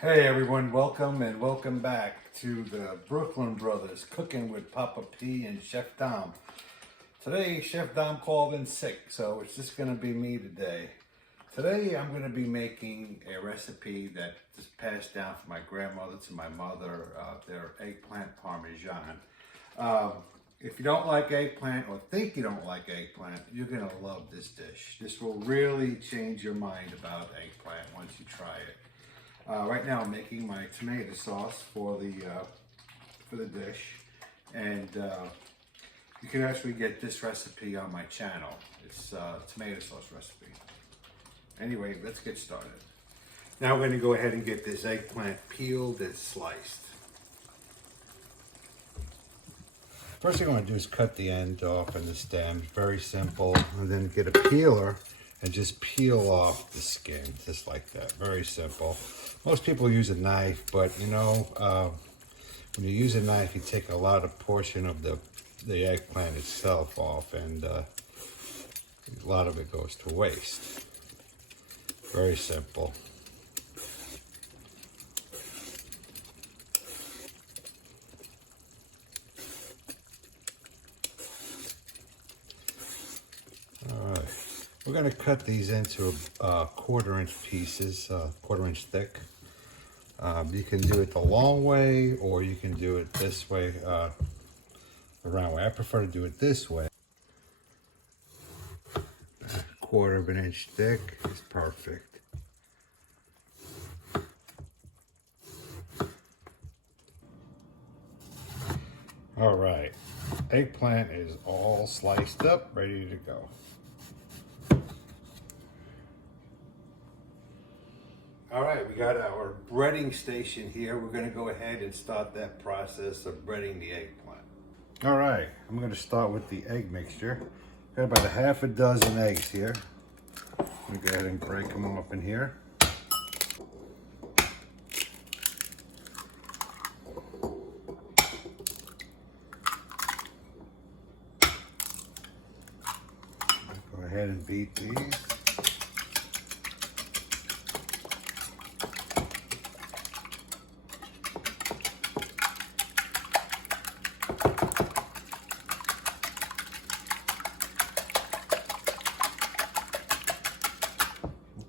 Hey everyone, welcome back to the Brooklyn Brothers Cooking with Papa P and Chef Dom. Today, Chef Dom called in sick, so it's just gonna be me today. Today, I'm gonna be making a recipe that was passed down from my grandmother to my mother, their eggplant parmesan. If you don't like eggplant or think you don't like eggplant, you're gonna love this dish. This will really change your mind about eggplant once you try it. Right now I'm making my tomato sauce for the dish, and you can actually get this recipe on my channel. It's a tomato sauce recipe. Anyway, let's get started. Now we're going to go ahead and get this eggplant peeled and sliced. First thing I want to do is cut the end off and the stem. Very simple. And then get a peeler and just peel off the skin, just like that. Very simple. Most people use a knife, but you know, when you use a knife, you take a lot of portion of the eggplant itself off, and a lot of it goes to waste. Very simple. We're going to cut these into quarter-inch pieces, quarter-inch thick. You can do it the long way, or you can do it this way, the round way. I prefer to do it this way. A quarter of an inch thick is perfect. All right, eggplant is all sliced up, ready to go. All right, we got our breading station here. We're gonna go ahead and start that process of breading the eggplant. All right, I'm gonna start with the egg mixture. Got about a half a dozen eggs here. I'm gonna go ahead and break them up in here. Go ahead and beat these.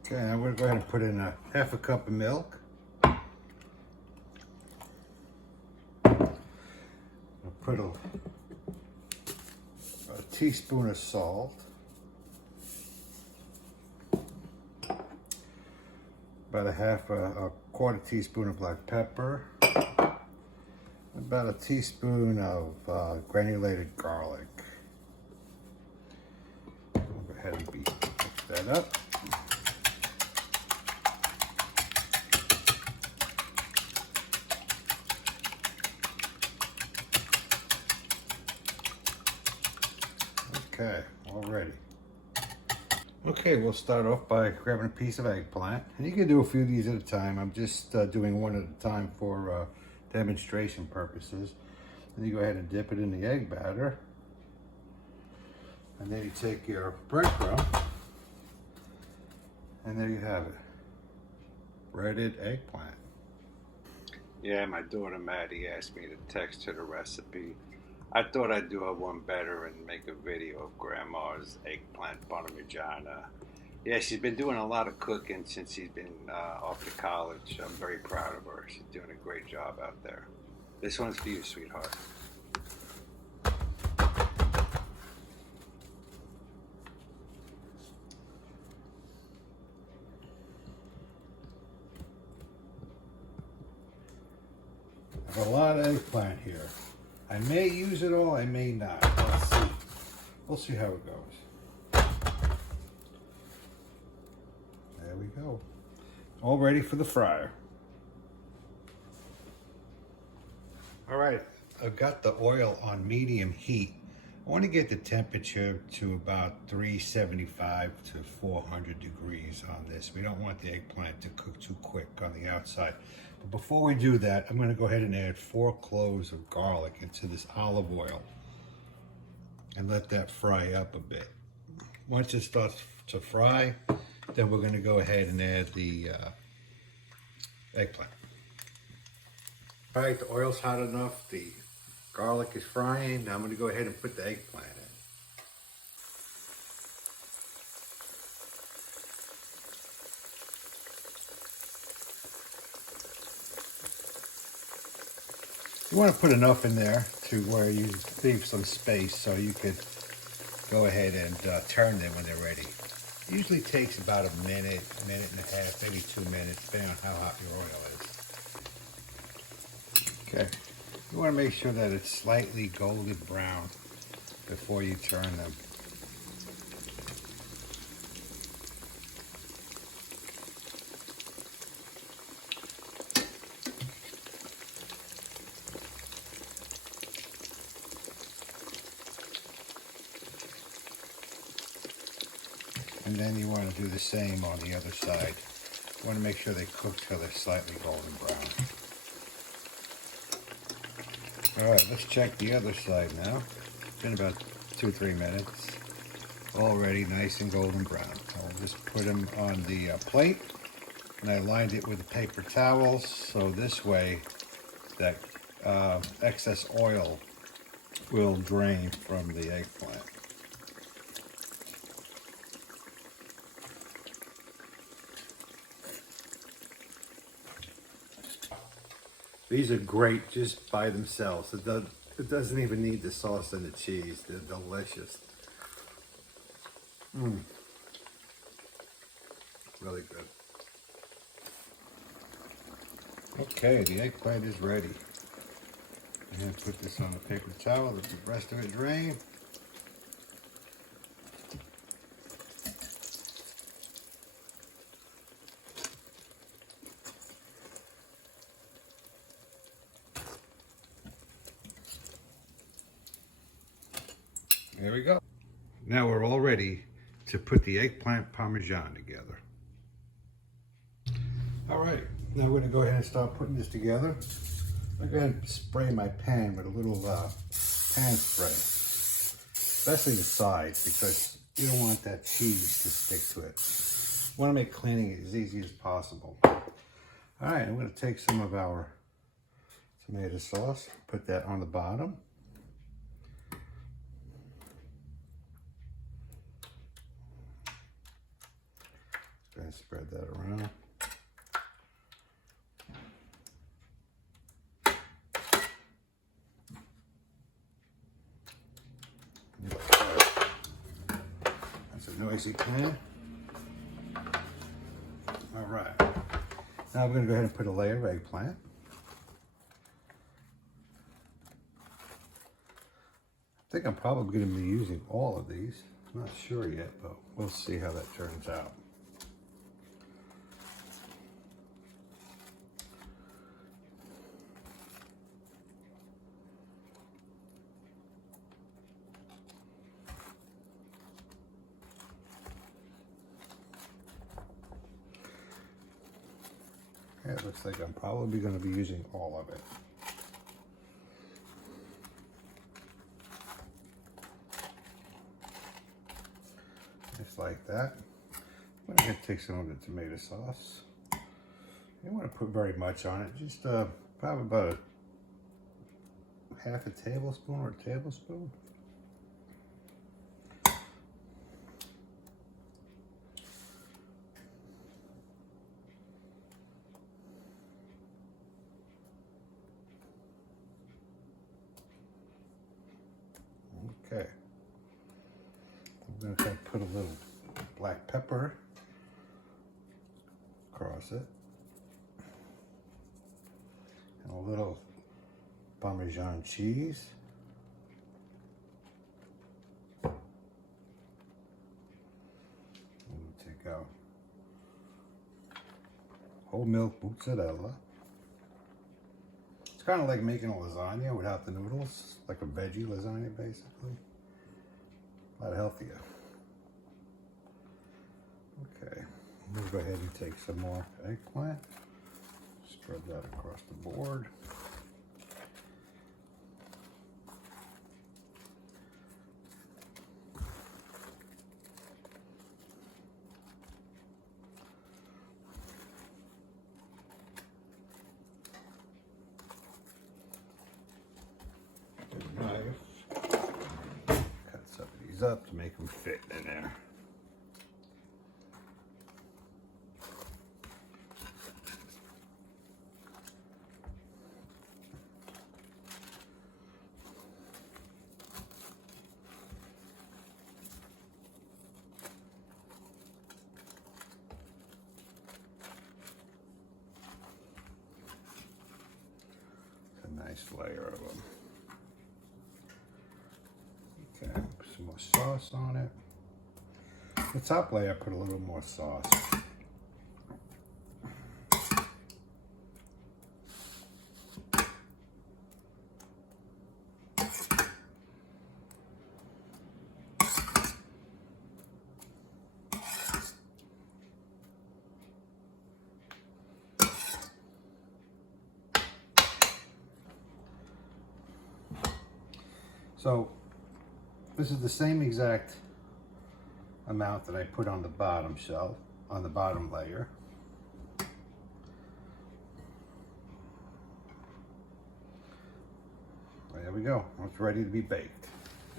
Okay, I'm going to go ahead and put in a half a cup of milk. I'll put a teaspoon of salt. About a quarter teaspoon of black pepper. About a teaspoon of granulated garlic. I'll go ahead and mix that up. Okay, all ready. Okay, we'll start off by grabbing a piece of eggplant. And you can do a few of these at a time. I'm just doing one at a time for demonstration purposes. And you go ahead and dip it in the egg batter. And then you take your breadcrumb. And there you have it. Breaded eggplant. Yeah, my daughter Maddie asked me to text her the recipe. I thought I'd do her one better and make a video of Grandma's eggplant parmigiana. Yeah, she's been doing a lot of cooking since she's been off to college. I'm very proud of her. She's doing a great job out there. This one's for you, sweetheart. I have a lot of eggplant here. I may use it all, I may not. Let's see. We'll see how it goes. There we go. All ready for the fryer. All right, I've got the oil on medium heat. I want to get the temperature to about 375 to 400 degrees on this. We don't want the eggplant to cook too quick on the outside. But before we do that, I'm going to go ahead and add 4 cloves of garlic into this olive oil and let that fry up a bit. Once it starts to fry, then we're going to go ahead and add the eggplant. All right, the oil's hot enough. The garlic is frying. Now I'm going to go ahead and put the eggplant in. You want to put enough in there to where you leave some space so you could go ahead and turn them when they're ready. It usually takes about a minute, minute and a half, maybe 2 minutes, depending on how hot your oil is. Okay, you want to make sure that it's slightly golden brown before you turn them. And then you want to do the same on the other side. You want to make sure they cook till they're slightly golden brown. Alright, let's check the other side now. It's been about 2-3 minutes. Already nice and golden brown. I'll just put them on the plate. And I lined it with a paper towel so this way that excess oil will drain from the eggplant. These are great just by themselves. It doesn't even need the sauce and the cheese. They're delicious. Really good. Okay, the eggplant is ready. I'm going to put this on the paper towel, let the rest of it drain. There we go. Now we're all ready to put the eggplant parmesan together. All right, now we're gonna go ahead and start putting this together. I'm gonna spray my pan with a little pan spray, especially the sides because you don't want that cheese to stick to it. You wanna make cleaning as easy as possible. All right, I'm gonna take some of our tomato sauce, put that on the bottom. And spread that around. That's a noisy pan. All right. Now I'm going to go ahead and put a layer of eggplant. I think I'm probably going to be using all of these. I'm not sure yet, but we'll see how that turns out. Yeah, it looks like I'm probably going to be using all of it. Just like that. I'm going to take some of the tomato sauce. You don't want to put very much on it, just probably about a half a tablespoon or a tablespoon. Okay. I'm going to put a little black pepper across it. And a little Parmesan cheese. And we'll take out whole milk mozzarella. It's kind of like making a lasagna without the noodles, like a veggie lasagna basically. A lot healthier. Okay, we'll go ahead and take some more eggplant. Spread that across the board. these up to make them fit in there. Nice layer of them. Okay, put some more sauce on it. The top layer, put a little more sauce. So this is the same exact amount that I put on the bottom shelf, on the bottom layer. There we go. It's ready to be baked.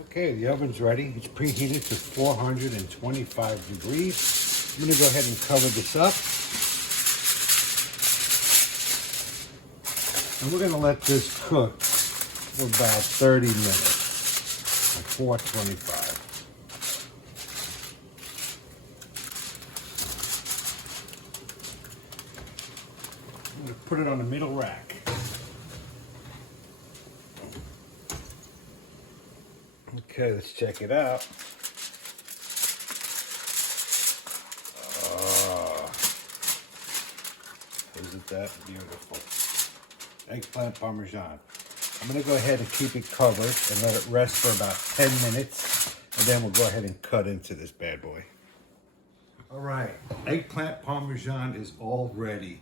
Okay, the oven's ready. It's preheated to 425 degrees. I'm going to go ahead and cover this up. And we're going to let this cook for about 30 minutes. 425. I'm going to put it on the middle rack. Okay, let's check it out. Oh, isn't that beautiful? Eggplant Parmesan. I'm going to go ahead and keep it covered and let it rest for about 10 minutes. And then we'll go ahead and cut into this bad boy. All right, eggplant Parmesan is all ready.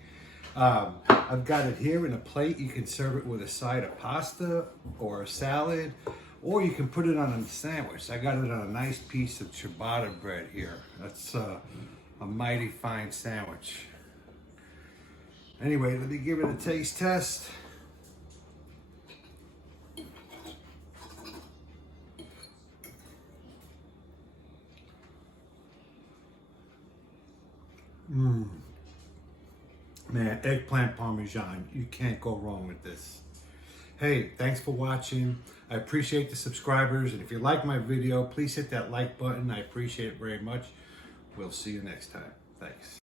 I've got it here in a plate. You can serve it with a side of pasta or a salad, or you can put it on a sandwich. I got it on a nice piece of ciabatta bread here. That's a mighty fine sandwich. Anyway, let me give it a taste test. Man, eggplant Parmesan, you can't go wrong with this. Hey, thanks for watching. I appreciate the subscribers, and if you like my video, please hit that like button. I appreciate it very much. We'll see you next time. Thanks.